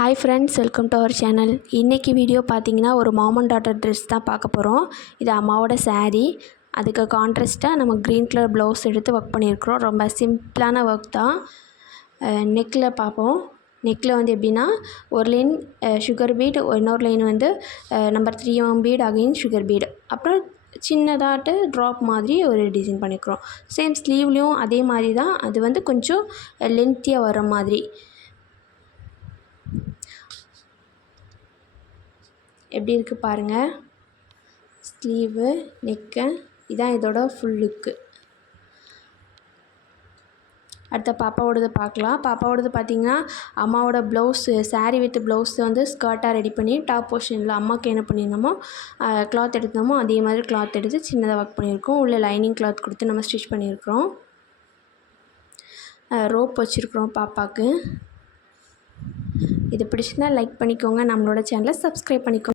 Hi friends, welcome to our channel. இன்றைக்கி video பார்த்தீங்கன்னா ஒரு மாம் அண்ட் டாட்டர் ட்ரெஸ் தான் பார்க்க போகிறோம். இது அம்மாவோட saree. அதுக்கு கான்ட்ராஸ்ட்டாக நம்ம க்ரீன் கலர் ப்ளவுஸ் எடுத்து ஒர்க் பண்ணியிருக்கிறோம். ரொம்ப சிம்பிளான ஒர்க் தான். நெக்கில் பார்ப்போம். நெக்கில் வந்து எப்படின்னா ஒரு லைன் சுகர் பீட், இன்னொரு லைன் வந்து நம்பர் 3 பீட், அகைன் சுகர் பீட், அப்புறம் சின்னதாட்டு ட்ராப் மாதிரி ஒரு டிசைன் பண்ணிக்கிறோம். சேம் ஸ்லீவ்லேயும் அதே மாதிரி தான். அது வந்து கொஞ்சம் லென்த்தியாக வர மாதிரி. எப்படி இருக்குது பாருங்கள். ஸ்லீவு, நெக்கு, இதான் இதோட ஃபுல் லுக்கு. அடுத்த பாப்பாவோடது பார்க்கலாம். பாப்பாவோடது பார்த்திங்கன்னா அம்மாவோட ப்ளவுஸு, saree வித் ப்ளவுஸ் வந்து ஸ்கர்ட்டாக ரெடி பண்ணி டாப் போர்ஷனில் அம்மாவுக்கு என்ன பண்ணியிருந்தோமோ கிளாத் எடுத்தோமோ அதே மாதிரி கிளாத் எடுத்து சின்னதாக ஒர்க் பண்ணியிருக்கோம். உள்ள லைனிங் கிளாத் கொடுத்து நம்ம ஸ்டிச் பண்ணியிருக்கிறோம். ரோப் வச்சுருக்குறோம் பாப்பாவுக்கு. இது பிடிச்சிருந்தால் லைக் பண்ணிக்கோங்க. நம்மளோட சேனலை சப்ஸ்கிரைப் பண்ணிக்கோங்க.